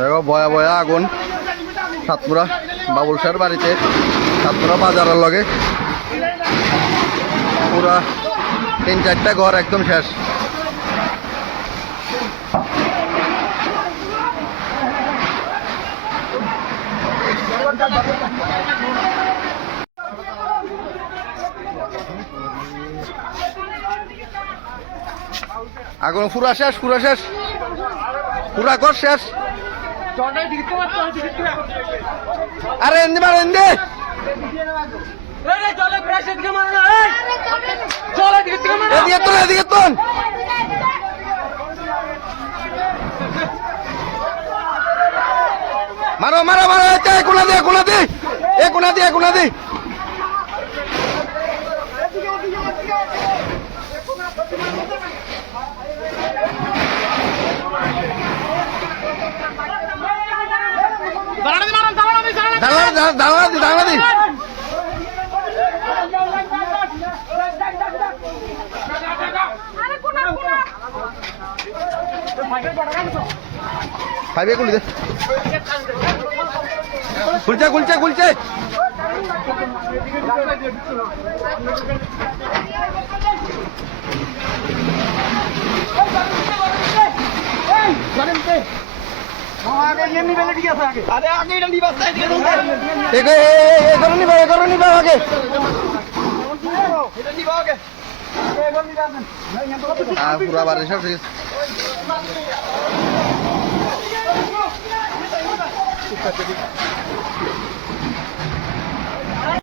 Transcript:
দেখো বয়া বয়া আগুন সাতপুরা বাবুল শাহর বাড়িতে সাতপুরা বাজারের লগে পুরা 3-4টা ঘর একদম শেষ। আগুন পুরা শেষ পুরা শেষ পুরা ঘর শেষ। আরে এন্দি মারো এন্দি এদিকে তোল এদিকে তোল মারো মারো মারো কোনা দিয়ে কোনা দিয়ে কোনা দিয়ে কোনা দিয়ে দাঁড়া দি খাইবে খুলি দে খুলছে খুলছে খুলছে পুরা বাড়ি সব ঠিক আছে।